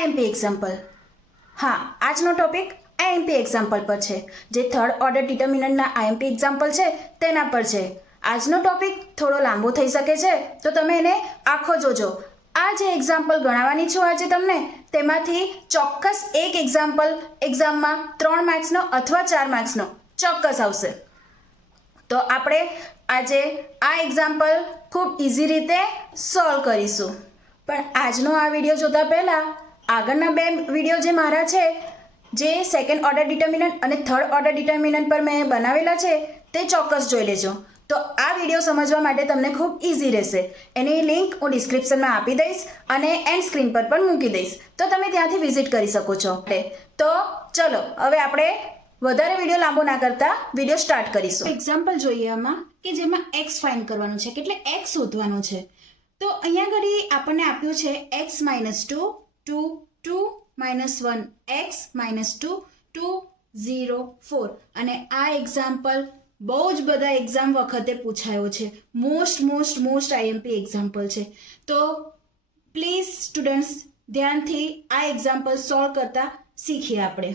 IMP example. હા, આજનો topic IMP example પર છે, જે થર્ડ ઓર્ડર ડિટર્મિનન્ટના આઈએમપી એક્ઝામ્પલ છે તેના પર છે. આજનો ટોપિક થોડો લાંબો થઈ શકે છે, તો તમે એને આખો જોજો. આ જે એક્ઝામ્પલ ગણાવવાની છું આજે તમને, તેમાંથી ચોક્કસ એક એક્ઝામ્પલ એક્ઝામમાં 3 માર્ક્સનો અથવા 4 માર્ક્સનો ચોક્કસ આવશે. તો આપણે આજે આ એક્ઝામ્પલ ખૂબ ઇઝી રીતે સોલ્વ કરીશું. પણ આજનો આ વિડીયો જોતા પહેલાં આગળના 2 વિડીયો જે મારા છે, જે સેકન્ડ ઓર્ડર ડિટર્મિનન્ટ અને થર્ડ ઓર્ડર ડિટર્મિનન્ટ પર મેં બનાવેલા છે, તે ચોક્કસ જોઈ લેજો. તો આ વિડીયો સમજવા માટે તમને ખૂબ ઇઝી રહેશે. એની લિંક હું ડિસ્ક્રિપ્શનમાં આપી દઈશ અને એન્ડ સ્ક્રીન પર પણ મૂકી દઈશ, તો તમે ત્યાંથી વિઝિટ કરી શકો છો. તો ચલો હવે આપણે વધારે વિડીયો લાંબો ના કરતા વિડીયો સ્ટાર્ટ કરીશું. એક્ઝામ્પલ જોઈએ આમાં કે જેમાં એક્સ ફાઇન્ડ કરવાનું છે, એટલે એક્સ શોધવાનું છે. તો અહીંયા ઘડી આપણને આપ્યું છે x -2 2 2 -1 x -2 2 0 4 અને આ એક્ઝામ્પલ બહુ જ બધા એક્ઝામ વખતે પૂછાયો છે. મોસ્ટ આઈએમપી એક્ઝામ્પલ છે. તો પ્લીઝ સ્ટુડન્ટ્સ ધ્યાનથી આ એક્ઝામ્પલ સોલ્વ કરતા શીખીએ આપણે.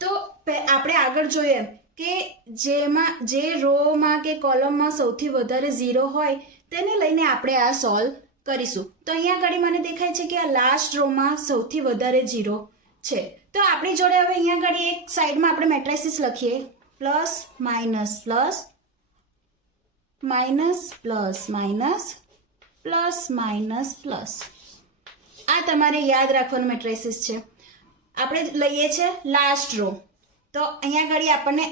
તો આપણે આગળ જોઈએ કે જે રોમાં કે કોલમમાં સૌથી વધારે 0 હોય તેને લઈને આપણે આ સોલ્વ કરીશું. તો અહીંયા આગળ મને દેખાય છે કે આ લાસ્ટ રોમાં સૌથી વધારે 0 છે. તો આપણી જોડે હવે અહીંયા આગળ એક સાઈડમાં આપણે મેટ્રિસીસ લખીએ, plus minus plus minus plus minus plus minus plus. આ તમારે યાદ રાખવાનું મેટ્રિસીસ છે. આપણે લઈએ છીએ લાસ્ટ રો, તો અહીંયા આગળ આપણને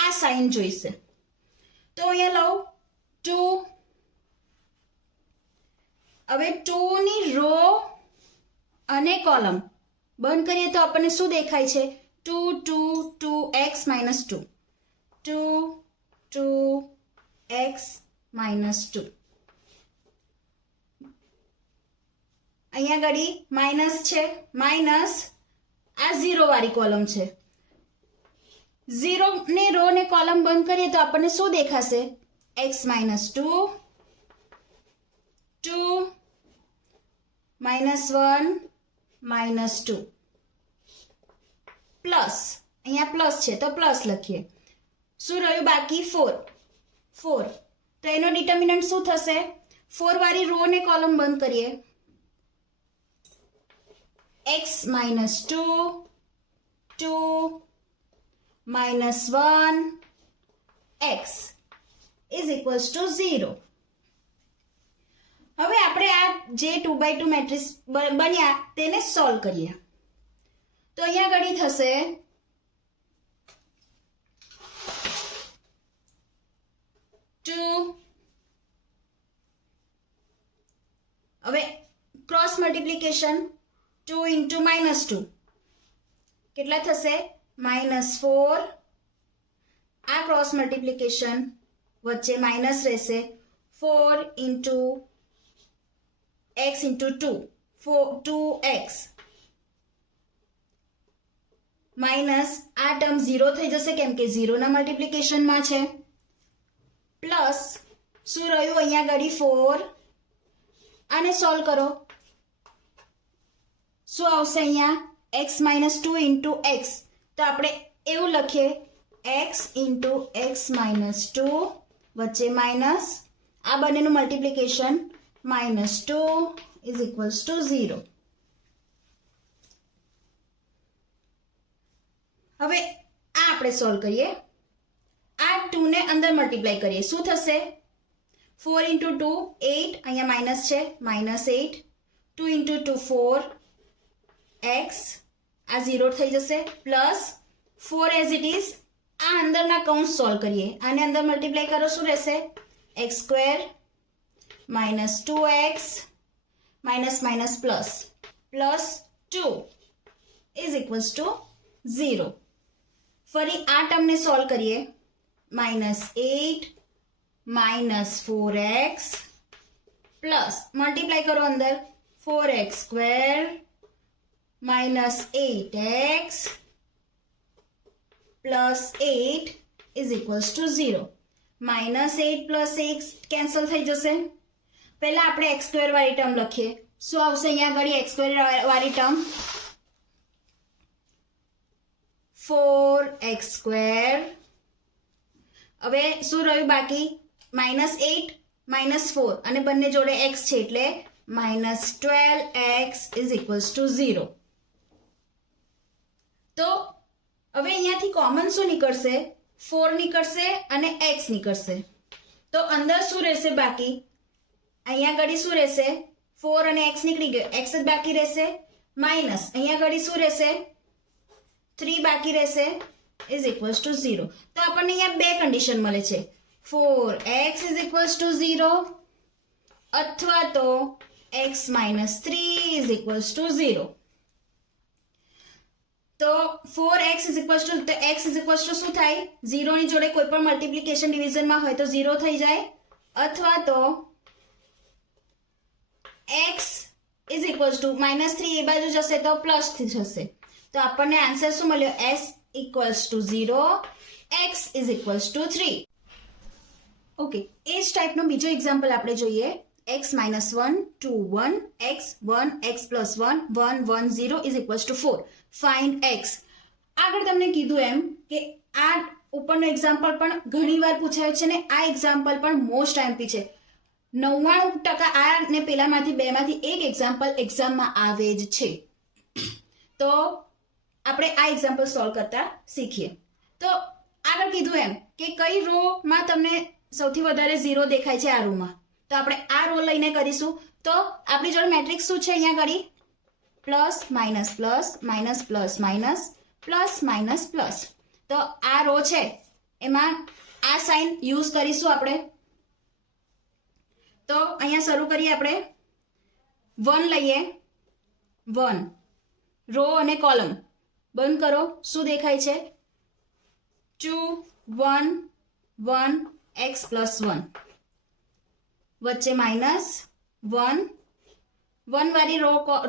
આ સાઇન જોઈશે. તો અહીંયા લઉં 2. હવે 2 ની રો અને કોલમ બંધ કરીએ તો આપણને શું દેખાય છે? 2 2 2x -2 2 2x -2. અહીંયા ઘડી માઇનસ છે, માઇનસ આ 0 વાળી કોલમ છે. 0 ને રો ને કોલમ બંધ કરીએ તો આપણને શું દેખાશે? x -2 2 -1 -2 પ્લસ, અહીંયા પ્લસ છે તો પ્લસ લખીએ. શું રહ્યું બાકી? 4. તો એનો ડિટર્મિનન્ટ શું થશે? 4 વાળી રો ને કોલમ બંધ કરીએ, x -2 2 -1 x = 0. હવે આપણે આ જે 2 by 2 મેટ્રિક્સ બન્યા તેને સોલ્વ કરીએ. તો અહીંયા ઘડી થશે 2. હવે ક્રોસ મલ્ટીપ્લિકેશન 2 × -2 કેટલા થશે? -4. આ ક્રોસ મલ્ટીપ્લિકેશન વચ્ચે માઇનસ રહેશે. 4 × x × 2 2x માઇનસ આ ટર્મ 0 થઈ જશે કેમ કે 0 ના મલ્ટીપ્લિકેશનમાં છે. પ્લસ શું રહ્યું અહીંયા ઘડી? 4. આને સોલ્વ કરો, શું આવશે અહીંયા? x -2 × x. તો આપણે એવું લખીએ x × x -2 વચ્ચે માઇનસ, આ બંનેનું મલ્ટીપ્લિકેશન -2 = 0. હવે આ આપણે સોલ્વ કરીએ. આ 2 ને અંદર મલ્ટીપ્લાય કરીએ, શું થશે? 4 × 2 8, અહીંયા માઇનસ છે, -8. 2 × 2 4 x, આ 0 થઈ જશે, પ્લસ 4 એઝ ઇટ ઇઝ. આ અંદરના કૌંસ સોલ્વ કરીએ, આને અંદર મલ્ટીપ્લાય કરો, શું રહેશે? x² -2x plus 2 = 0. ફરી આ ટર્મને સોલ્વ કરીએ, -8 -4x પ્લસ મલ્ટીપ્લાય કરો અંદર 4x² -8x પ્લસ 8 = 0. -8 + 8 કેન્સલ થઈ જશે. પહેલા આપણે x² વાળી ટર્મ લખીએ, શું આવશે અહીંયા આગળ એક્સ સ્ક્વેર વાળી ટર્મ 4x સ્ક્વેર. હવે શું રહ્યું બાકી? -8 -4 અને બંને જોડે x છે એટલે -12x = 0. તો હવે અહીંયાથી કોમન શું નીકળશે? 4 નીકળશે અને x નીકળશે. તો અંદર શું રહેશે બાકી? અહીંયા આગળ શું રહેશે? 4 અને x નીકળી ગયો, x જ બાકી રહેશે. માઇનસ અહીંયા આગળ શું રહેશે? 3 બાકી રહેશે = 0. તો આપણને અહીંયા બે કન્ડિશન મળે છે, 4x = 0 અથવા તો x - 3 = 0. તો 4x તો x શું થાય? 0 ની જોડે કોઈ પણ મલ્ટીપ્લિકેશન ડિવિઝનમાં હોય તો 0 થઈ જાય, અથવા તો x -3 એ બાજુ જશે તો પ્લસ થી જશે. તો આપણને આન્સર શું મળ્યો? s = 0, x = 3. ઓકે, એ જ ટાઈપનો બીજો એક્ઝામ્પલ આપણે જોઈએ. x - 1 2 1 x 1 x + 1 1 1 0 = 4. Find x. આગળ તમને કીધું એમ કે આ ઉપરનો એક્ઝામ્પલ પણ ઘણીવાર પૂછાયો છે ને આ એક્ઝામ્પલ પણ મોસ્ટ આઈએમપી છે. 99% આ ને પેલામાંથી બેમાંથી એક એક્ઝામ્પલ એક્ઝામમાં આવે જ છે. તો આપણે આ એક્ઝામ્પલ સોલ્વ કરતા શીખીએ. તો આગળ કીધું એમ કે કઈ રો માં તમને સૌથી વધારે 0 દેખાય છે આ રોમાં, તો આપણે આ રો લઈને કરીશું. તો આપણી જોડે મેટ્રિક્સ શું છે? અહીંયા આગળ plus minus plus minus plus minus plus minus plus. તો આ રો છે એમાં આ સાઇન યુઝ કરીશું આપણે. તો અહીંયા શરૂ કરીએ આપણે. 1 લઈએ, 1 રો અને કોલમ બંધ કરો. શું દેખાય છે? 2 1 1 x + 1 વચ્ચે -1 1 વાળી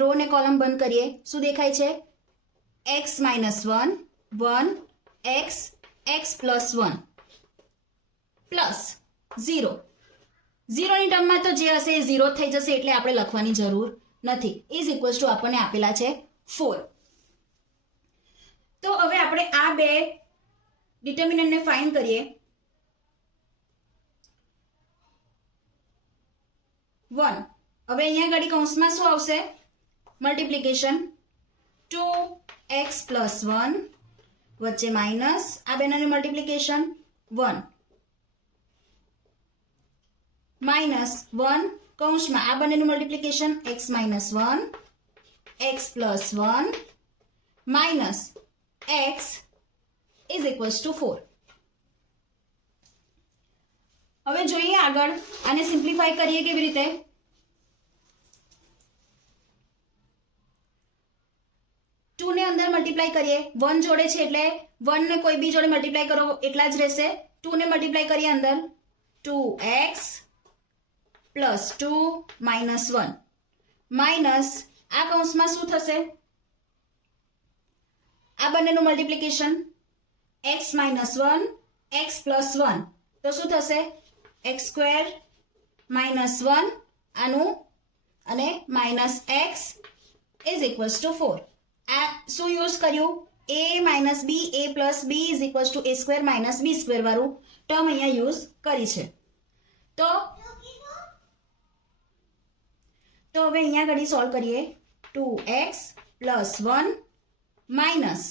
રો ને કોલમ બંધ કરીએ. શું દેખાય છે? x - 1 1 x x + 1 plus 0. 0 ની ટર્મમાં તો જે હશે એ 0 થઈ જશે એટલે આપણે લખવાની જરૂર નથી. = આપણને આપેલા છે 4. તો હવે આપણે આ બે ડિટર્મિનન્ટને ફાઇન્ડ કરીએ. 1 હવે અહીંયા ઘડી કૌંસમાં શું આવશે? મલ્ટીપ્લિકેશન 2x + 1 વચ્ચે માઇનસ આ બેનાને મલ્ટીપ્લિકેશન 1 -1 કૌંસમાં આ બંનેનું multiplication x - 1 x + 1 minus x = 4. હવે જોઈએ આગળ આને સિમ્પ્લિફાય કરીએ કેવી રીતે. 2 ને અંદર મલ્ટીપ્લાય કરીએ, 1 જોડે છે એટલે 1 ને કોઈ બી જોડે મલ્ટીપ્લાય કરો એટલા જ રહેશે. 2 ને મલ્ટીપ્લાય કરીએ અંદર 2x + 2 - 1 માઇનસ આ કૌંસમાં શું થશે? આ બંનેનું મલ્ટીપ્લિકેશન x - 1 x + 1 તો શું થશે? x² - 1 આનું અને -x = 4. આ શું યુઝ કર્યું? a - b a + b = a² - b² વાળું ટર્મ અહીંયા યુઝ કરી છે. તો હવે અહીંયા ઘડી સોલ્વ કરીએ. 2x + 1 minus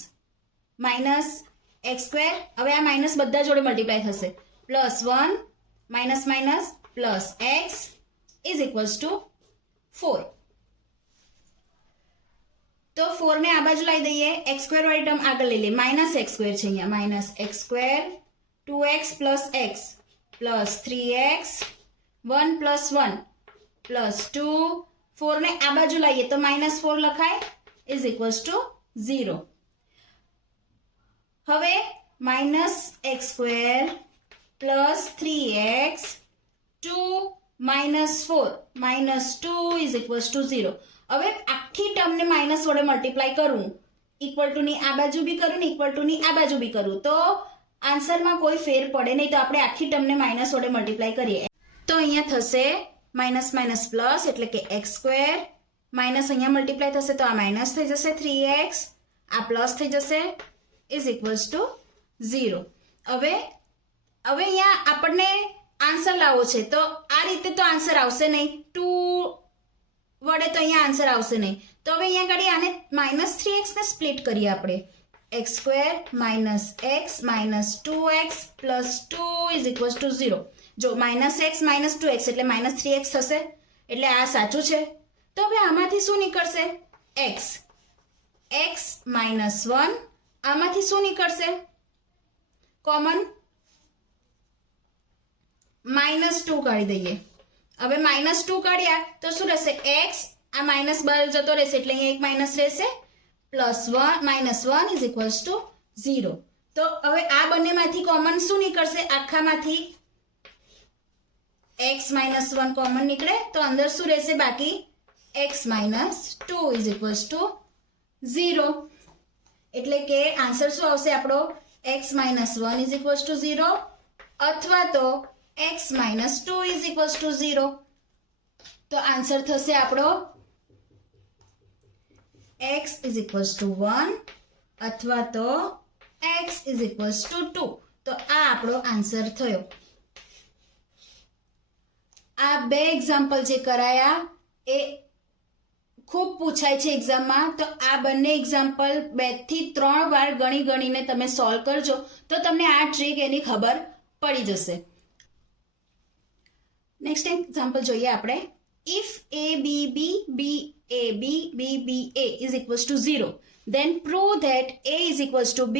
x². હવે આ માઇનસ બધા જોડે મલ્ટીપ્લાય થશે. +1 - x = 4. તો 4 ને આ બાજુ લાવી દઈએ. x² વાળી ટર્મ આગળ લઈ લે. -x² છે અહીંયા. -x², 2x + x + 3x 1 + 1 + 2. 4 ને આ બાજુ લાવીએ તો -4 લખાય = 0. હવે -x² + 3x 2 - 4 -2 = 0. હવે આખી ટર્મને માઇનસ વડે મલ્ટીપ્લાય કરું, ઇક્વલ ટુ ની આ બાજુ બી કરું ને ઇક્વલ ટુ ની આ બાજુ બી કરું તો આન્સરમાં કોઈ ફેર પડે નહીં. તો આપણે આખી ટર્મને માઇનસ વડે મલ્ટીપ્લાય કરીએ તો અહીંયા થશે માઇનસ પ્લસ એટલે કે x² માઇનસ અહીંયા મલ્ટીપ્લાય થશે તો આ માઇનસ થઈ જશે 3x, આ પ્લસ થઈ જશે ઇઝ ઇક્વલ્સ ટુ 0. હવે અહીંયા આપણને આન્સર લાવવો છે તો આ રીતે તો આન્સર આવશે નહીં, 2 વડે તો અહીંયા આન્સર આવશે નહીં. તો હવે અહીંયા આગળ આને -3x ને સ્પ્લિટ કરીએ આપણે. x² - x - 2x + 2 is equals to 0. જો -x - 2x એટલે -3x થશે, એટલે આ સાચું છે. તો હવે આમાંથી શું નીકળશે? x -1. આમાંથી શું નીકળશે? કોમન -2 કાઢી દઈએ. હવે -2 કાઢ્યા તો શું રહેશે? x, આ માઇનસ બહાર જતો રહેશે એટલે અહીંયા એક માઇનસ રહેશે, +1 ઇઝ ઇક્વલ્સ ટુ 0. તો હવે આ બંનેમાંથી કોમન શું નીકળશે? આખામાંથી x -1 કોમન નીકળે તો અંદર શું રહેશે બાકી? x - 2 is equals to 0. એટલે કે આન્સર શું આવશે આપણો? x - 1 ઇઝ ઇક્વલ્સ ટુ 0 અથવા તો x - 2 ઇઝ ઇક્વલ્સ ટુ 0. તો આન્સર થશે આપણો x ઇઝ ઇક્વલ્સ ટુ 1 અથવા તો x ઇઝ ઇક્વલ્સ ટુ 2. તો આ આપણો આન્સર થયો. આ બે એક્ઝામ્પલ જે કરાયા એ ખૂબ પૂછાય છે એક્ઝામમાં, તો આ બંને એક્ઝામ્પલ 2 થી 3 વાર ગણીને તમે સોલ્વ કરજો તો તમને આ ટ્રીક એની ખબર પડી જશે. નેક્સ્ટ એક્ઝામ્પલ જોઈએ આપણે. If ABB, BAB, BBA is equals to 0, then prove that A is equals to B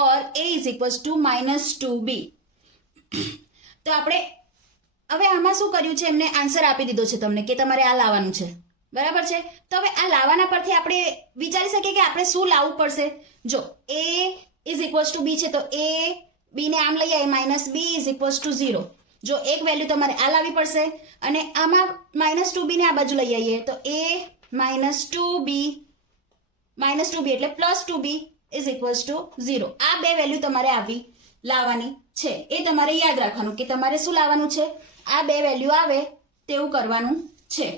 or A is equals to -2B. તો આપણે હવે આમાં શું કર્યું છે? એમને આન્સર આપી દીધો છે તમને કે તમારે આ લાવવાનું છે, બરાબર છે? તો હવે આ લાવવાના પરથી આપણે વિચારી શકીએ કે આપણે શું લાવવું પડશે. જો A is equals to B છે તો A, B ને આમ લઈ આવીએ, -B is equals to 0. જો એક વેલ્યુ તમારે આ લાવવી પડશે અને આમાં -2b ને આ બાજુ લઈ આવીએ તો a -2b એટલે +2b ઇઝ ઇક્વલ્સ ટુ 0. આ બે વેલ્યુ તમારે લાવવાની છે. એ તમારે યાદ રાખવાનું કે તમારે શું લાવવાનું છે? આ બે વેલ્યુ આવે તેવું કરવાનું છે.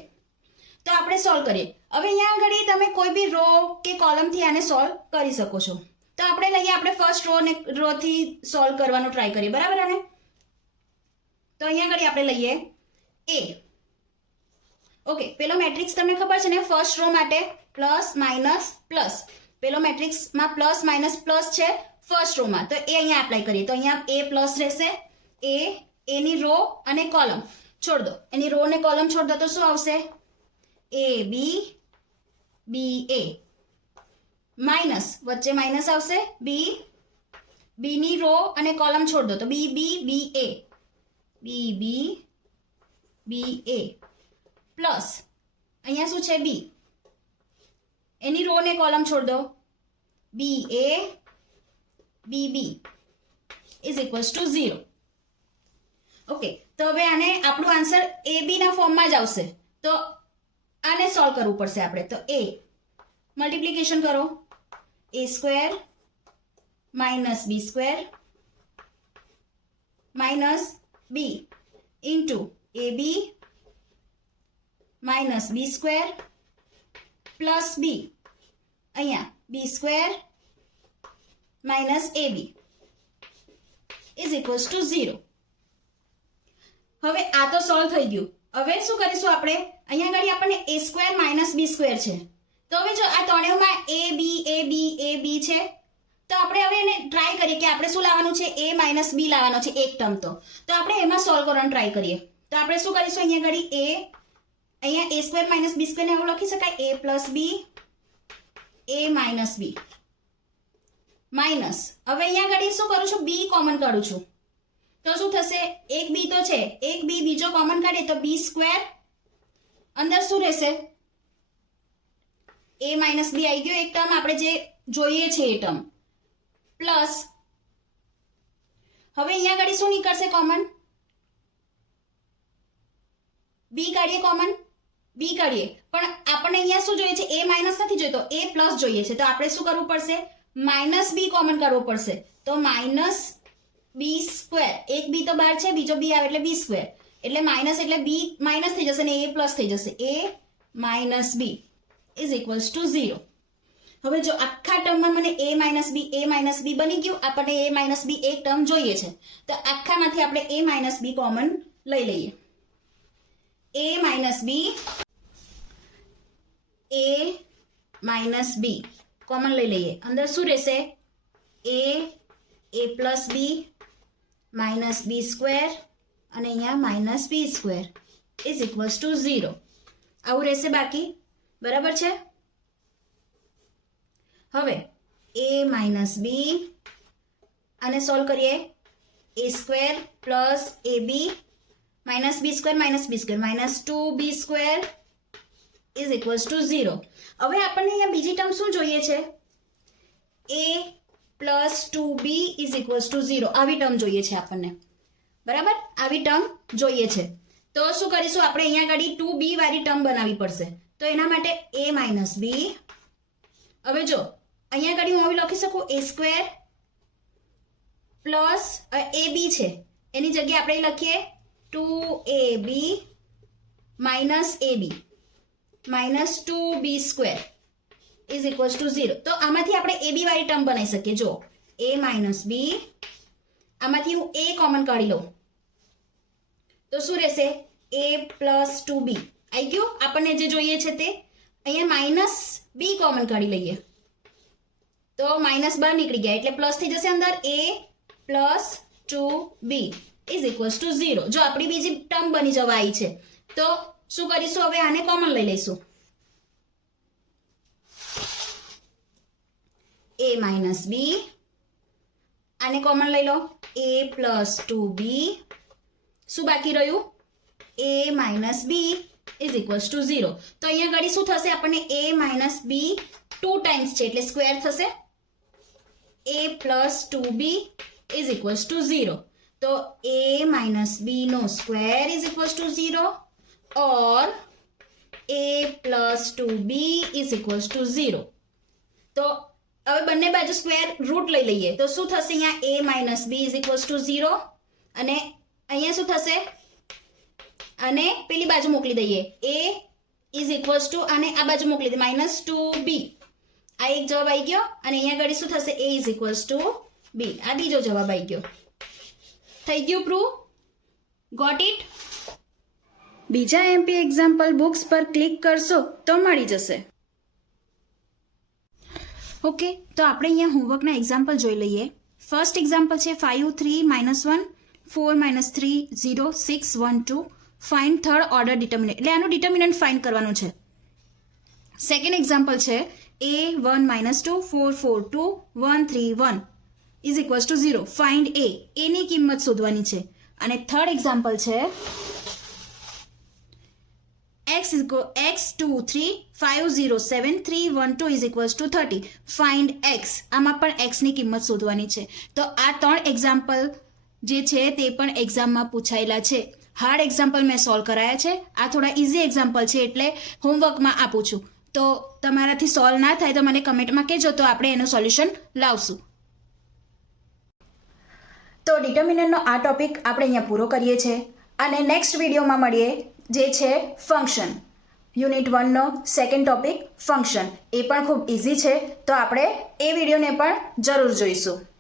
તો આપણે સોલ્વ કરીએ. હવે અહીંયા આગળ તમે કોઈ બી રો કે કોલમથી આને સોલ્વ કરી શકો છો. તો આપણે લઈએ, આપણે ફર્સ્ટ રો થી સોલ્વ કરવાનું ટ્રાય કરીએ, બરાબર? આને તો અહીંયા આગળ આપણે લઈએ A. ઓકે, પેલો મેટ્રિક્સ તમને ખબર છે ને, ફર્સ્ટ રો માટે પ્લસ માઇનસ પ્લસ. પેલો મેટ્રિક્સમાં પ્લસ માઇનસ પ્લસ છે ફર્સ્ટ રોમાં, તો એ અહીંયા એપ્લાય કરીએ તો અહીંયા A પ્લસ રહેશે. એની રો અને કોલમ છોડ દો, એની રો અને કોલમ છોડ દો તો શું આવશે? AB BA માઇનસ, વચ્ચે માઇનસ આવશે, B ની રો અને કોલમ છોડ દો તો BB BA પ્લસ અહીંયા શું છે? B, એની રો ને કોલમ છોડ દો, BA BB is equals to 0. Okay, તો હવે આને આપણું આન્સર AB ના ફોર્મમાં જ આવશે. તો આને સોલ્વ કરવું પડશે આપણે. તો A મલ્ટીપ્લિકેશન કરો, A² - B² B into AB -B² plus B, અહીંયા B² - AB is equals to 0. હવે આ તો સોલ્વ થઈ ગયું. હવે શું કરીશું આપણે? અહીંયા આગળ આપણને A² - B² છે. તો હવે જો આ ત્રણેયમાં AB છે તો આપણે હવે એને ટ્રાય કરીએ કે આપણે શું લાવવાનું છે? A - B લાવવાનો છે એક ટર્મ. તો આપણે એમાં સોલ્વ કરવાનું ટ્રાય કરીએ. તો આપણે શું કરીશું? અહીંયા આગળ અહીંયા A² - B² ને એવું લખી શકાય, A + B A - B minus. હવે અહીંયા આગળ શું કરું છું? B કોમન કાઢું છું તો શું થશે? એક B તો છે, એક B બીજો કોમન કાઢીએ તો B² અંદર શું રહેશે? A - B આવી ગયો એક ટર્મ, આપણે જે જોઈએ છે એ ટર્મ, પ્લસ હવે અહીંયા આગળ શું નીકળશે કોમન? B કાઢીએ કોમન, B કાઢીએ, પણ આપણને અહીંયા શું જોઈએ છે? A માઇનસ નથી જોઈતો, A પ્લસ જોઈએ છે. તો આપણે શું કરવું પડશે? -B કોમન કાઢવો પડશે. તો -B², એક B તો બહાર છે, બીજો B આવે એટલે B², એટલે માઇનસ એટલે B માઇનસ થઈ જશે ને A પ્લસ થઈ જશે, A - B is equals to 0. હવે જો આખા ટર્મમાં મને a માઇનસ b બની ગયું, આપણને a માઇનસ b એક ટર્મ જોઈએ છે, તો આખામાંથી આપણે a માઇનસ b કોમન લઈ લઈએ. a માઇનસ b કોમન લઈ લઈએ. અંદર શું રહેશે? a plus b minus b square અને અહીંયા minus b square is equals to 0. આવું રહેશે બાકી. બરાબર છે? હવે a માઇનસ b આને સોલ્વ કરીએ. a square plus ab minus b square minus 2b square is equals to 0. હવે આપણને અહીંયા બીજી ટર્મ શું જોઈએ છે? a plus 2b is equals to 0. આવી ટર્મ જોઈએ છે આપણને. બરાબર? આવી ટર્મ જોઈએ છે. તો શું કરીશું? આપણે અહીંયા આગળ 2b વાળી ટર્મ બનાવવી પડશે. તો એના માટે a માઇનસ b. હવે જો અહીંયા આગળ હું આવી લખી શકું a સ્ક્વેર પ્લસ ab છે એની જગ્યાએ આપણે લખીએ 2ab minus ab minus 2b square is equals to 0. તો આમાંથી આપણે ab વાળી ટર્મ બનાવી શકીએ. જો a માઇનસ b, આમાંથી હું a કોમન કાઢી લઉં તો શું રહેશે? a પ્લસ 2b આવી ગયું. આપણને જે જોઈએ છે તે અહીંયા માઇનસ b કોમન કાઢી લઈએ તો માઇનસ બહાર નીકળી ગયા એટલે પ્લસ થઈ જશે અંદર. a plus 2b is equals to 0. જો આપણી બીજી ટર્મ બની જવા આવી છે તો શું કરીશું? હવે આને કોમન લઈ લઈશું. a માઇનસ b આને કોમન લઈ લો. a પ્લસ 2b શું બાકી રહ્યું? a minus b is equals to 0. તો અહીંયા આગળ શું થશે? આપણને a માઇનસ b 2 ટાઈમ્સ છે એટલે સ્ક્વેર થશે. a plus 2b is equals to 0. તો a માઇનસ b નો square is equals to 0 or a plus 2b is equals to 0. તો હવે બંને બાજુ સ્ક્વેર રૂટ લઈ લઈએ તો શું થશે? અહીંયા a minus b is equals to 0 અને અહીંયા શું થશે? અને પેલી બાજુ મોકલી દઈએ. a ઇઝ ઇક્વલ્સ ટુ અને આ બાજુ મોકલી દઈએ માઇનસ 2b. આ એક જવાબ આવી ગયો અને અહીંયા આગળ શું થશે? a is equals to b. આ બીજો જવાબ આવી ગયો. થઈ ગયું પ્રૂવ? Got it? બીજા એમપી એક્ઝામ્પલ બુક્સ પર ક્લિક કરશો તો મળી જશે. ઓકે, તો આપણે અહીંયા હોમવર્કના એક્ઝામ્પલ જોઈ લઈએ. ફર્સ્ટ એક્ઝામ્પલ છે 5 3 -1 4 -3 0 6 1 2. Find third order determinant. એટલે આનું ડિટર્મિનન્ટ ફાઇન્ડ કરવાનું છે. સેકન્ડ એક્ઝામ્પલ છે a 1 -2 4 4 2 1 3 1 is equals to 0. Find a. એની કિંમત શોધવાની છે. અને થર્ડ એક્ઝામ્પલ છે x23 507 312 is equals two 30. Find x. આમાં પણ x ની કિંમત શોધવાની છે. તો આ 3 એક્ઝામ્પલ જે છે તે પણ એક્ઝામમાં પૂછાયેલા છે. હાર્ડ એક્ઝામ્પલ મેં સોલ્વ કરાયા છે. આ થોડા ઇઝી એક્ઝામ્પલ છે એટલે હોમવર્કમાં આપું છું. તો તમારાથી સોલ્વ ના થાય તો મને કમેન્ટમાં કહેજો તો આપણે એનું સોલ્યુશન લાવશું. તો ડિટર્મિનન્ટનો આ ટોપિક આપણે અહીંયા પૂરો કરીએ છીએ અને નેક્સ્ટ વિડીયોમાં મળીએ જે છે ફંક્શન. યુનિટ 1નો સેકન્ડ ટોપિક ફંક્શન. એ પણ ખૂબ ઇઝી છે તો આપણે એ વિડીયોને પણ જરૂર જોઈશું.